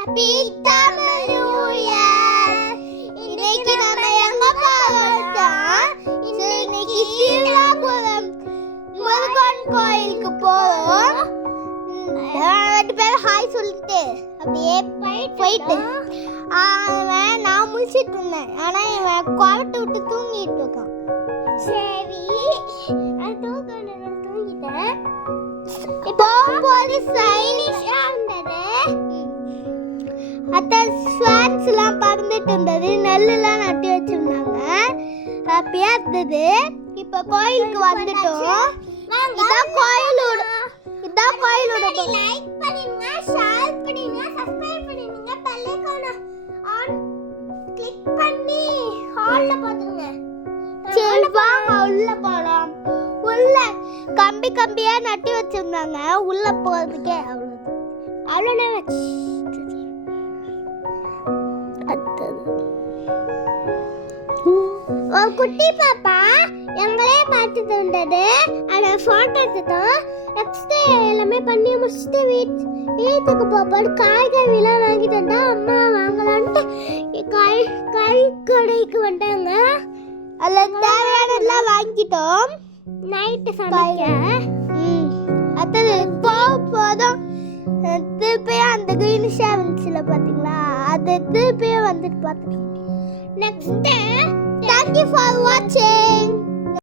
Happy Tamil new year. இன்னைக்கு நம்ம எங்க போறோம்னா இன்னைக்கு சீலாபுரம் முருகன் கோயிலுக்கு போறோம். ரெண்டு பேரும் ஹாய் சொல்லிட்டு அப்படியே போயிட்டு நான் முடிச்சிட்டு இருந்தேன். ஆனா இவன் குவாட்டை விட்டு தூங்கிட்டு இருக்கான். சரி தூங்கிட்டேன். இப்போ போது சைனிஷா இருந்தது. அத்த ஸ்வான்ஸ் எல்லாம் பறந்துட்டு இருந்தது. நெல்லாம் நட்டி வச்சிருந்தாங்க. ஹாப்பியா இருந்தது. இப்ப கோயிலுக்கு வந்துட்டோம். இதான் கோயிலோட லைக் பண்ணுங்க, ஷேர் பண்ணுங்க, சப்ஸ்கிரைப் பண்ணுங்க, பெல் ஐகானை ஆன் கிளிக் பண்ணி ஹால்ல பாத்துங்க. சரி வாங்க உள்ள போலாம். உள்ள கம்பியா நட்டி வச்சிருந்தாங்க. உள்ள போறதுக்கே அவ்வளோ ஒரு குட்டி பாப்பா எங்களே பார்த்துட்டு இருந்தது. அதை ஃபோட்டோ எடுத்துட்டோம். நெக்ஸ்ட் எல்லாமே பண்ணி முடிச்சுட்டு வீட்டுக்கு போகும்போது காய்கறிலாம் வாங்கிட்டு வந்தா அம்மா வாங்கலான்ட்டு காய் கடைக்கு வந்தாங்க. அதில் தேவையானதெல்லாம் வாங்கிட்டோம். நைட்டு சமைக்க அது போதும். திருப்பியும் அந்த கிரீனிஷா வந்துச்சுல பார்த்தீங்களா, அது திருப்பியும் வந்துட்டு பார்த்துக்கலாம். நெக்ஸ்ட் தேங்க்யூ ஃபார் வாட்சிங்.